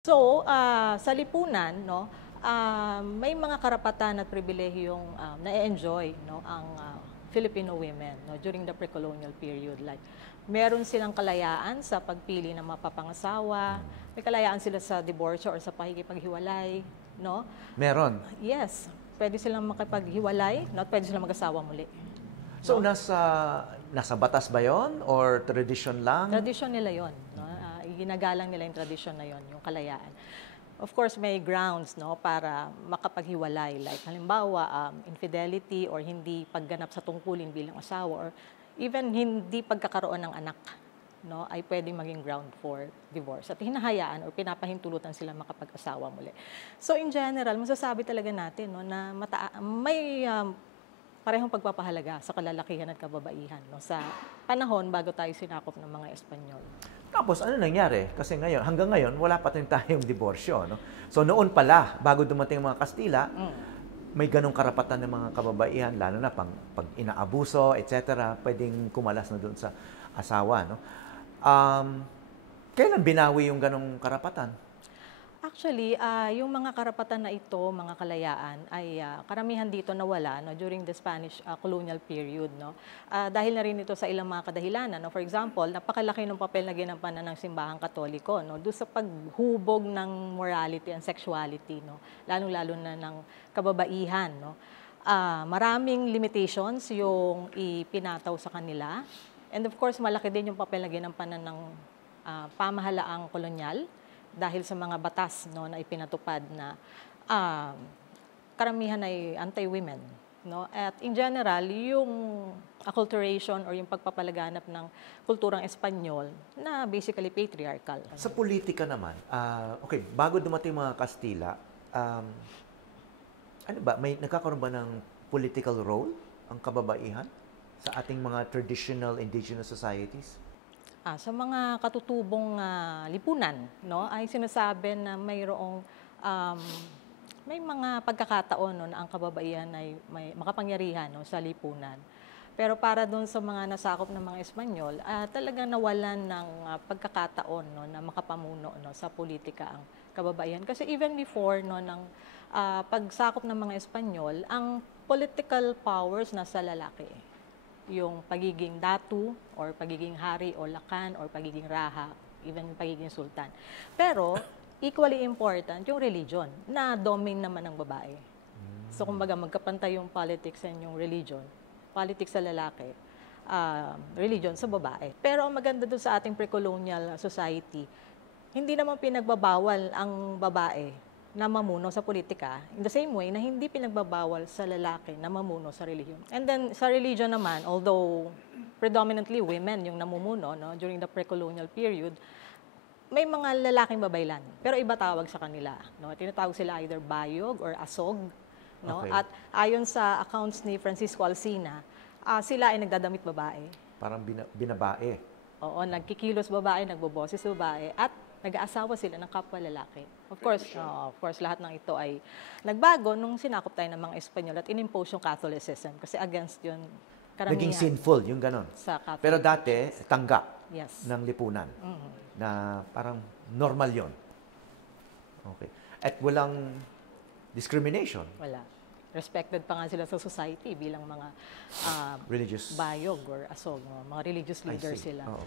So, sa lipunan, no, may mga karapatan at pribilehiyong na-enjoy, no, ang Filipino women, no, during the pre-colonial period. Like, meron silang kalayaan sa pagpili ng mapapangasawa, may kalayaan sila sa divorce or sa pakikipaghiwalay, no? Meron. Yes, pwede silang makipaghiwalay, no, at pwede silang mag-asawa muli. So, No? nasa batas ba yon or tradition lang? Tradisyon nila yon, no? Ginagalang nila yung tradisyon na yon, yung kalayaan. Of course, may grounds, no, para makapaghiwalay. Like halimbawa, infidelity or hindi pagganap sa tungkulin bilang asawa or even hindi pagkakaroon ng anak, no, ay pwedeng maging ground for divorce. At hinahayaan or pinapahintulutan sila makapag-asawa muli. So in general, masasabi talaga natin, no, na may parehong pagpapahalaga sa kalalakihan at kababaihan, no, sa panahon bago tayo sinakop ng mga Espanyol. Tapos, ano nangyari? Kasi ngayon, hanggang ngayon, wala pa rin tayong diborsyo. No? So, noon pala, bago dumating ang mga Kastila, may ganong karapatan ng mga kababaihan, lalo na pag inaabuso, etc., pwedeng kumalas na doon sa asawa. No? Kailan binawi yung ganong karapatan? Actually, yung mga karapatan na ito, mga kalayaan, ay karamihan dito nawala, no, during the Spanish colonial period. No? Dahil na rin ito sa ilang mga kadahilanan. No? For example, napakalaki ng papel na ginampanan ng simbahang katoliko, no? Doon sa paghubog ng morality and sexuality, no? Lalong-lalo na ng kababaihan. No? Maraming limitations yung ipinataw sa kanila. And of course, malaki din yung papel na ginampanan ng pamahalaang kolonyal dahil sa mga batas, no, na ipinatupad na karamihan ay anti-women, no? At in general, yung acculturation or yung pagpapalaganap ng kulturang Espanyol na basically patriarchal. Sa politika naman, okay, bago dumating mga Kastila, ano ba, may nagkakaroon ba ng political role ang kababaihan sa ating mga traditional indigenous societies? Sa mga katutubong lipunan, no, ay sinasabi na mayroong may mga pagkakataon, no, na ang kababaihan ay may makapangyarihan, no, sa lipunan. Pero para doon sa mga nasakop ng mga Espanyol, talagang nawalan ng pagkakataon, no, na makapamuno, no, sa politika ang kababaihan. Kasi even before, no, ng pagsakop ng mga Espanyol, ang political powers nasa lalaki. Yung pagiging datu or pagiging hari o lakan or pagiging raha, even yung pagiging sultan. Pero equally important yung religion na domain naman ng babae. So kumbaga magkapantay yung politics and yung religion. Politics sa lalaki, religion sa babae. Pero ang maganda doon sa ating pre-colonial society, hindi naman pinagbabawal ang babae na mamuno sa politika, in the same way na hindi pinagbabawal sa lalaki na mamuno sa relihiyon. And then sa religion naman, although predominantly women yung namumuno, no, during the pre-colonial period, may mga lalaking babaylan, pero iba tawag sa kanila. No? Tinatawag sila either bayog or asog. No? Okay. At ayon sa accounts ni Francisco Alsina, sila ay nagdadamit babae. Parang binabae. Oo, nagkikilos babae, nagboboses babae, at nag-aasawa sila ng kapwa lalaki. Of course, lahat ng ito ay nagbago nung sinakop tayo ng mga Espanyol at inimpose yung Catholicism kasi against yun karamihan. Naging sinful, yung ganon. Sa Catholic. Pero dati, tanggap Yes. ng lipunan na parang normal yon. Okay. At walang discrimination. Wala. Respected pa nga sila sa society bilang mga Religious. bayog or asog, mga religious I leaders see. sila. Oo.